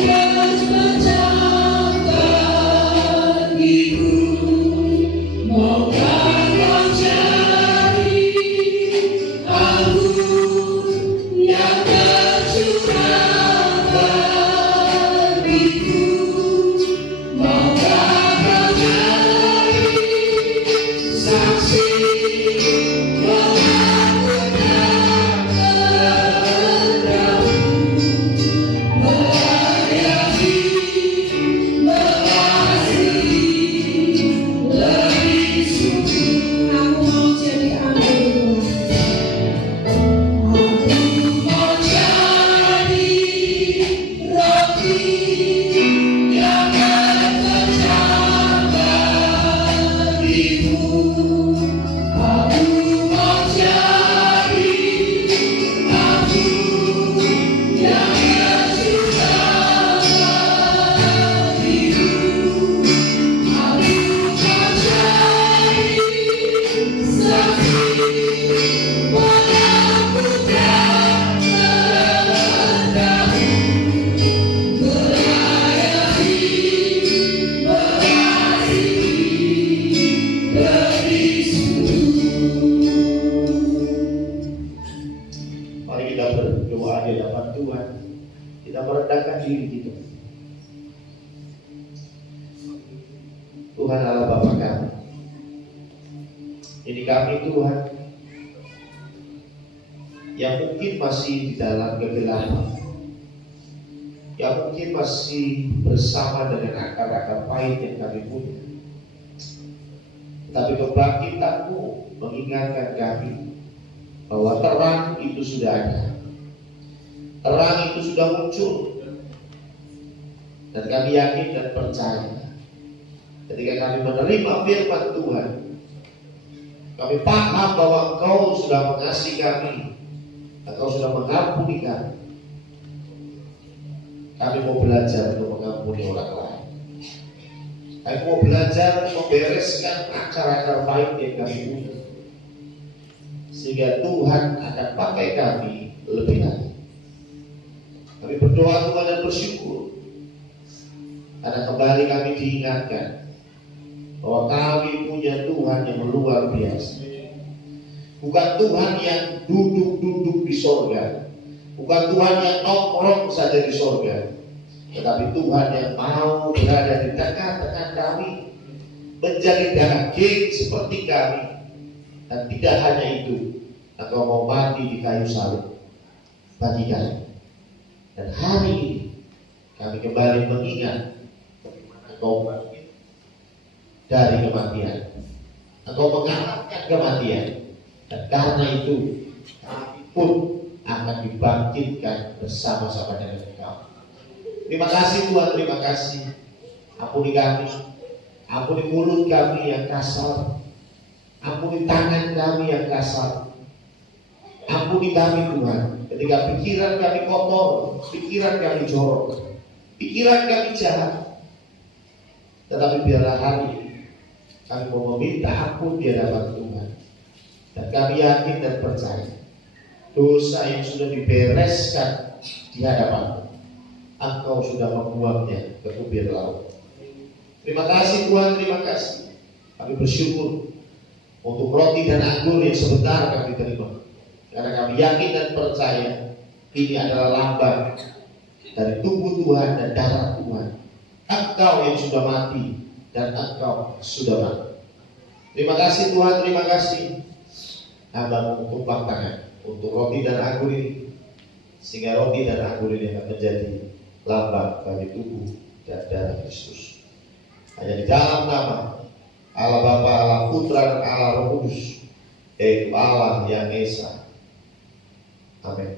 Tuhan Allah Bapa kami, ini kami Tuhan yang mungkin masih di dalam kegelapan, yang mungkin masih bersama dengan akar-akar pahit yang kami punya. Tapi kebangkitan-Mu mengingatkan kami bahwa terang itu sudah ada, terang itu sudah muncul, dan kami yakin dan percaya ketika kami menerima firman Tuhan, kami paham bahwa Engkau sudah mengasihi kami, Engkau sudah mengampuni kami. Kami mau belajar untuk mengampuni orang lain. Kami mau belajar membereskan akar-akar pahit yang kami punya, sehingga Tuhan akan pakai kami lebih lagi. Kami berdoa Tuhan dan bersyukur karena kembali kami diingatkan bahwa kami punya Tuhan yang luar biasa. Bukan Tuhan yang duduk-duduk di sorga, bukan Tuhan yang nongkrong saja di sorga, tetapi Tuhan yang mau berada di tengah-tengah kami, menjadi daging seperti kami. Dan tidak hanya itu, Engkau mau mati di kayu salib bagi kami. Dan hari ini kami kembali mengingat Engkau dari kematian, Engkau mengalahkan kematian, dan karena itu kami pun akan dibangkitkan bersama-sama dengan Engkau. Terima kasih Tuhan, terima kasih. Ampuni kami, ampuni mulut kami yang kasar, ampuni tangan kami yang kasar, ampuni kami Tuhan ketika pikiran kami kotor, pikiran kami jorok, pikiran kami jahat. Tetapi biarlah hari ini kami mau meminta ampun di hadapan Tuhan, dan kami yakin dan percaya dosa yang sudah dibereskan di hadapan Engkau sudah membuangnya ke tubir laut. Terima kasih Tuhan, terima kasih. Kami bersyukur untuk roti dan anggur yang sebentar kami terima, karena kami yakin dan percaya ini adalah lambang dari tubuh Tuhan dan darah Tuhan. Engkau yang sudah mati dan Engkau sudah mati. Terima kasih Tuhan, terima kasih. Hamba tumpang tangan untuk roti dan anggur ini, sehingga roti dan anggur ini akan menjadi lambang bagi tubuh dan darah Kristus. Hanya di dalam nama Allah Bapa, Allah Putra, dan Allah Roh Kudus, yaitu Allah yang Esa. Amin.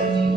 Terjadi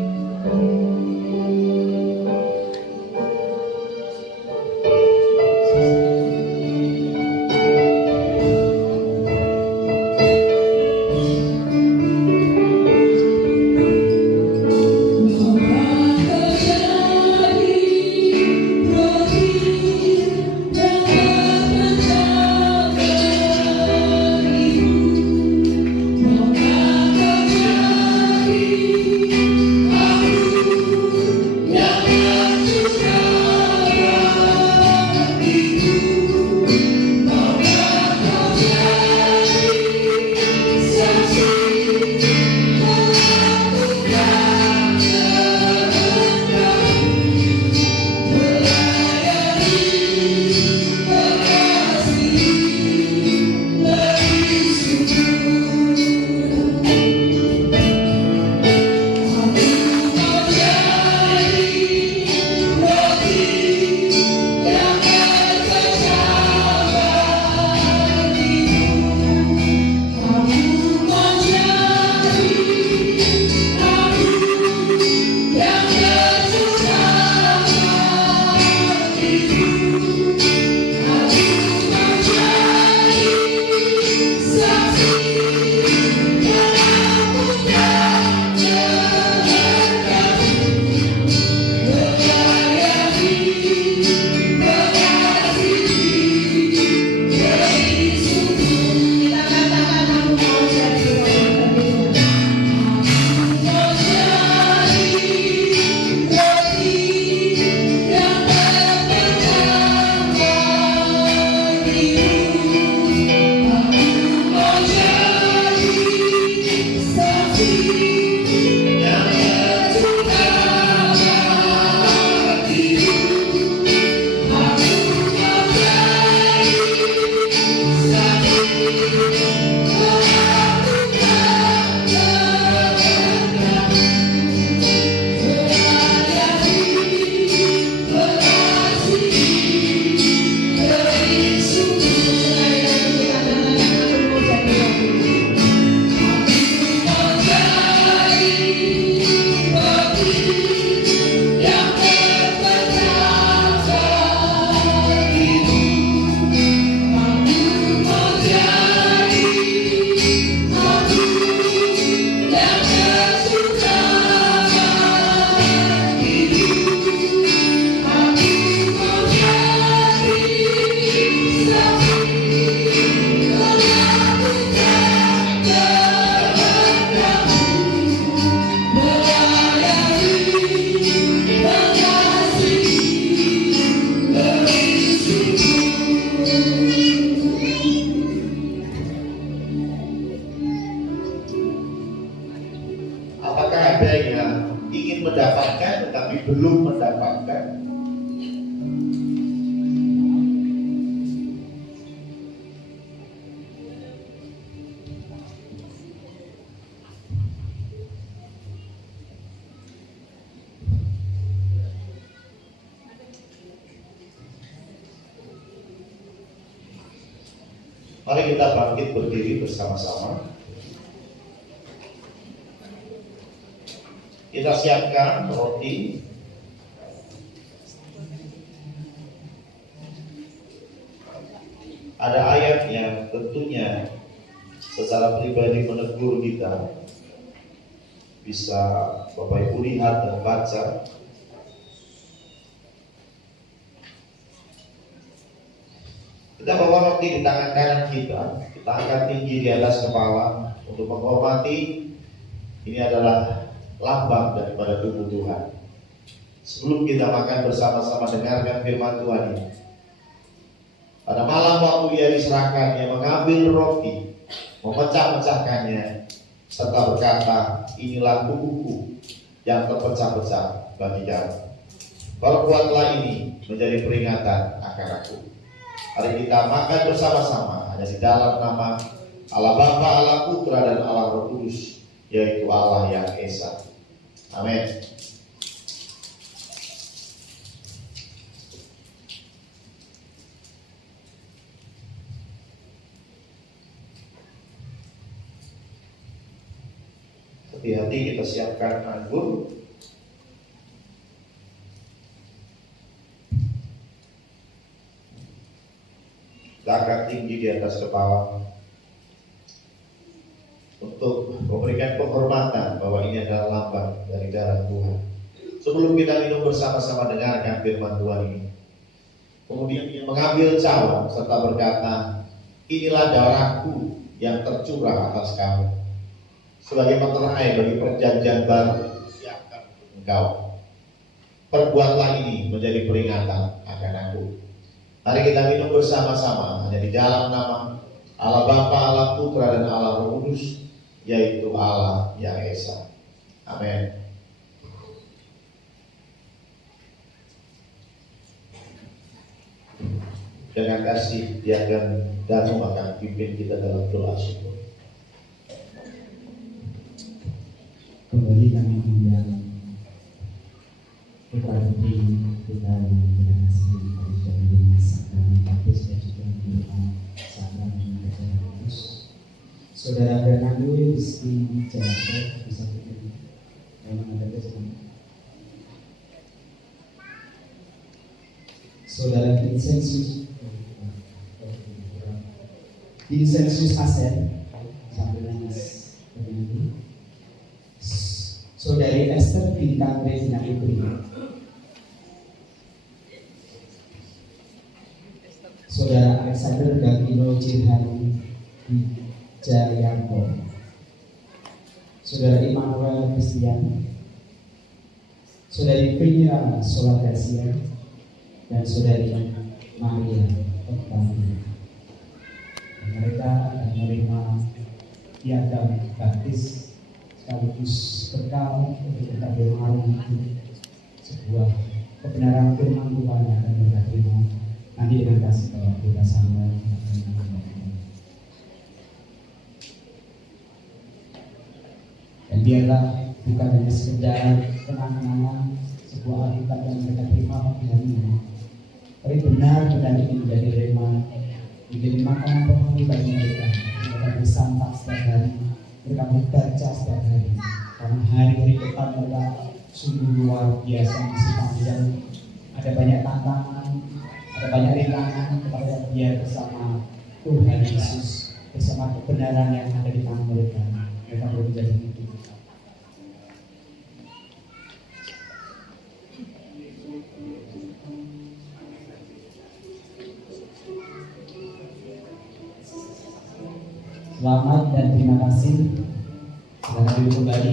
belum mendapatkan Mari kita bangkit berdiri bersama-sama. Kita siapkan roti. Ada ayat yang tentunya secara pribadi menegur kita. Bisa Bapak Ibu lihat dan baca. Kita bawa roti di tangan kanan kita angkat tinggi di atas kepala untuk menghormati. Ini adalah lambang daripada tubuh Tuhan. Sebelum kita makan bersama-sama, dengarkan firman Tuhan ini. Pada malam waktu ia diserahkan, ia mengambil roti, memecah-mecahkannya, serta berkata, inilah tubuhku yang terpecah-pecah bagi kamu. Perbuatlah ini menjadi peringatan akan aku. Mari kita makan bersama-sama hanya di dalam nama Allah Bapa, Allah Putra, dan Allah Roh Kudus, yaitu Allah yang Esa. Amin. Hati-hati, kita siapkan anggur. Angkat tinggi di atas kepala untuk memberikan penghormatan bahwa ini adalah lambang dari darah Tuhan. Sebelum kita minum bersama-sama, dengarkan firman Tuhan ini. Kemudian ia mengambil cawan serta berkata, inilah darahku yang tercurah atas kamu sebagai materai bagi perjanjian baru siapkan untuk engkau. Perbuatlah ini menjadi peringatan akan aku. Mari kita minum bersama-sama hanya di dalam nama Allah Bapa, Allah Putra, dan Allah Roh Kudus, yaitu Allah yang Esa. Amin. Dengan kasih dia akan Danu akan pimpin kita dalam doa syukur. Kembali kami mengundang putra putri kita yang berhasil dari Sakral Baptis dan juga doa Sakral Gereja Kudus. Saudara Fernando Rizky Jayanto bisa pimpin. Memang ada kesempatan. Saudara Vincenzius Asen sambil nangis begini. Saudari Esther Bintang Regina Putri, Saudara Alexander Gagino Jirhani Jayanto, Saudara Immanuel Christian, Saudari Primira Solagasia, dan Saudari Maria Octavia. Mereka akan menerima piagam baptis sekaligus bekal untuk kita mengalami sebuah kebenaran firman Tuhan yang akan kita terima nanti dengan kasih Bapak kita sama. Dan biarlah bukan hanya sekedar kenang-kenangan sebuah Alkitab yang mereka terima pagi hari ini, tapi benar-benar ini menjadi rema, menjadi makanan penuh bagi mereka. Mereka bersantap setiap hari, mereka membaca setiap hari, karena hari-hari depan mereka sungguh luar biasa, masih panjang. Ada banyak tantangan, ada banyak rintangan, kepada dia bersama Tuhan Yesus, bersama kebenaran yang ada di tangan mereka. Mereka belum menjadi hidup. Selamat dan terima kasih. Selamat duduk kembali.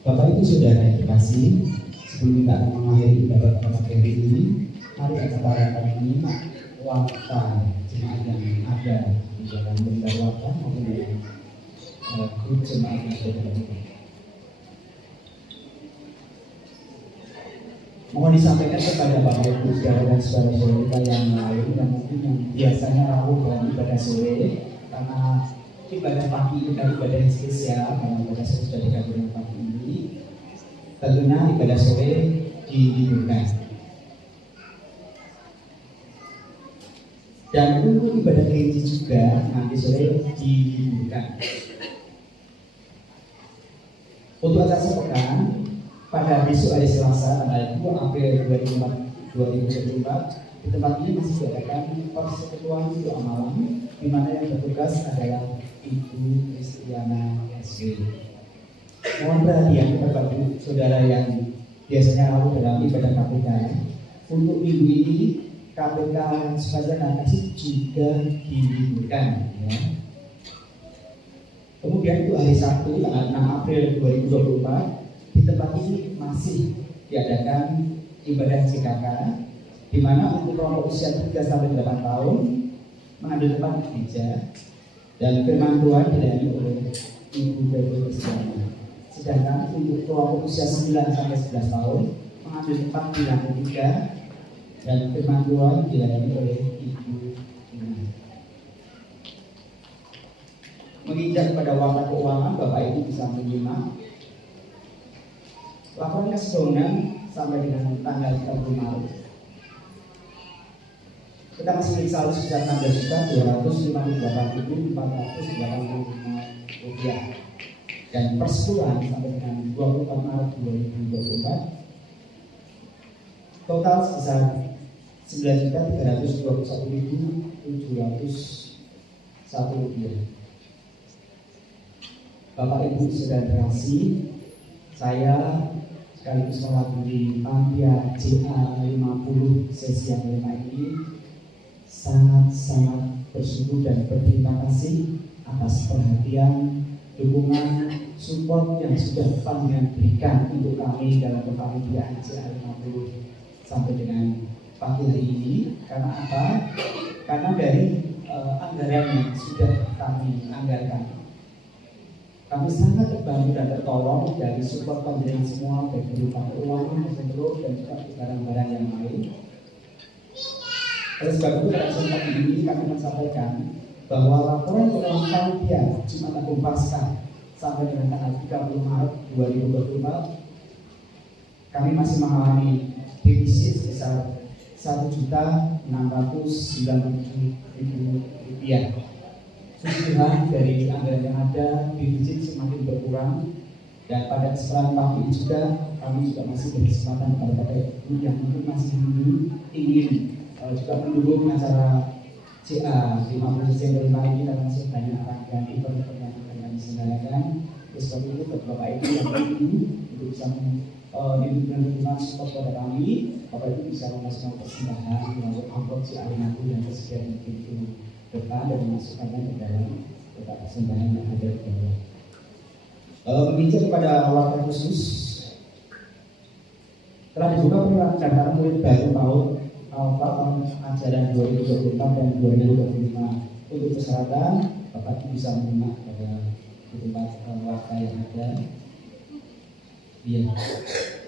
Bapak Ibu Saudara yang terkasih, sebelum kita akan mengakhiri ibadah pada hari ini, mari kita akan menyimak warta jemaat yang ada di dalam lembar warta maupun di grup jemaat yang sudah ada. Mohon disampaikan kepada Bapak Ibu saudara dan saudara kita yang lain yang mungkin yang biasanya rawuh dalam ibadah sore, karena ibadah pagi itu kan ibadah yang spesial karena ibadah sore sudah digabungkan pagi ini. Tentunya ibadah sore diliburkan. Dan untuk ibadah gereja juga nanti sore diliburkan. Untuk acara sepekan pada besok hari Selasa tanggal 2 April 2024 di tempat ini masih diadakan persekutuan doa malam di mana yang bertugas adalah Ibu Kristiana SW. Mohon perhatian kepada Bapak Saudara yang biasanya rawuh dalam ibadah KPK. Untuk minggu ini KPK sebagai kasih juga diliburkan. Ya. Kemudian untuk hari Sabtu tanggal 6 April 2024 di tempat ini masih diadakan ibadah CKK di mana untuk kelompok usia 3 sampai 8 tahun mengambil tempat gereja dan firman Tuhan dilayani oleh Ibu Bebo Kristiana. Sedangkan untuk kelompok usia 9 sampai 11 tahun mengambil tempat di lantai 3 dan firman Tuhan dilayani oleh Ibu Ina. Menginjak pada warta keuangan, Bapak Ibu bisa menyimak laporan kas keuangan sampai dengan tanggal 30 Maret. Kita masih memiliki saldo sebesar 16.258.485 rupiah. Dan persetujuan sampai dengan 24 Maret 2024 total sebesar 9.321.701 rupiah. Bapak Ibu saudara terkasih, saya sekaligus mewakili panitia JA 50 sesi yang kelima ini sangat bersyukur dan berterima kasih atas perhatian, dukungan, support yang sudah Panjenengan berikan untuk kami dalam kepanitiaan JA 50 sampai dengan pagi hari ini. Karena apa? Karena dari anggaran yang sudah kami anggarkan, kami sangat terbantu dan tertolong dari support panjenengan semua, baik berupa keuangan, teknologi, dan juga barang-barang yang lain. Oleh sebab itu, pada kesempatan ini kami menyampaikan bahwa laporan keuangan panitia Jumat Agung Paskah sampai dengan tanggal 30 Maret 2024 kami masih mengalami defisit sebesar Rp1.697.000. Tujuan dari anggaran yang ada, defisit semakin berkurang, dan pada kesempatan pagi ini juga kami juga masih berkesempatan kepada Bapak Ibu yang mungkin masih ingin juga mendukung acara CA 50 Desember ini karena masih banyak rangkaian event yang akan diselenggarakan. Sebab itu bagi Bapak Ibu yang ingin untuk bisa memberikan support kepada kami, Bapak Ibu bisa memasukkan persembahan melalui amplop CA 50 yang tersedia di pintu depan dan memasukkannya ke dalam kotak persembahan yang ada di bawah. Menginjak kepada warta khusus, telah dibuka pendaftaran murid baru tahun ajaran 2024 dan 2025. Untuk persyaratan, Bapak Ibu bisa menyimak pada tempat warta yang ada. Iya.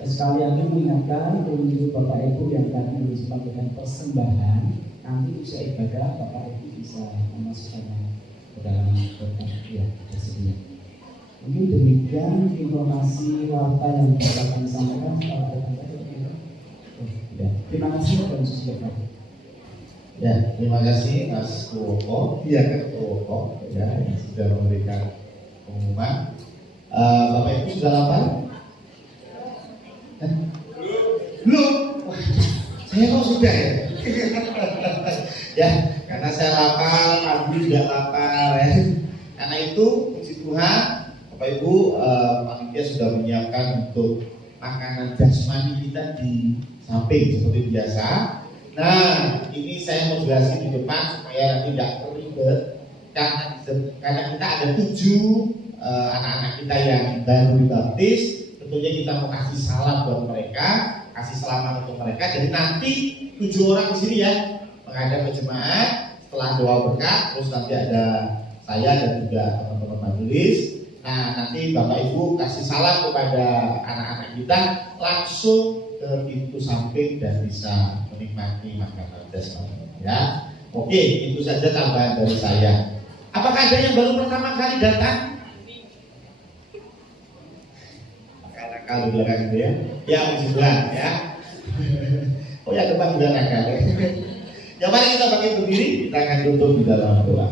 Sekalian mengingatkan untuk Bapak Ibu yang tadi menyampaikan persembahan, nanti usai ibadah Bapak Ibu bisa memasukkannya ke dalam kotak yang tersedia. Mungkin demikian informasi warta yang dapat kami sampaikan. Terima kasih dan sukses. Ya, terima kasih Mas Kuwoko, Ketua ya, yang sudah memberikan pengumuman. Bapak Ibu sudah lapar? Belum? Wah, saya kok sudah ya? Ya, karena saya lapar, Abi juga lapar ya. Karena itu, puji Tuhan, Bapak Ibu, panitia sudah menyiapkan untuk makanan jasmani kita di samping seperti biasa. Nah, ini saya mau jelasin di depan supaya nanti tidak ribet. Karena kita ada 7 anak-anak kita yang baru dibaptis, tentunya kita mau kasih salam buat mereka, kasih selamat untuk mereka. Jadi nanti 7 orang di sini ya, menghadap ke jemaat. Setelah doa berkat, terus nanti ada saya dan juga teman-teman majelis. Nah, nanti Bapak Ibu kasih salam kepada anak-anak kita langsung ke pintu samping dan bisa menikmati makanan jasmani. Ya, oke, itu saja tambahan dari saya. Apakah ada yang baru pertama kali datang? Kalau belakang itu ya, yang sebelah ya. Oh ya, depan juga nakal. Ya, mari kita pakai berdiri, kita akan tutup di dalam doa.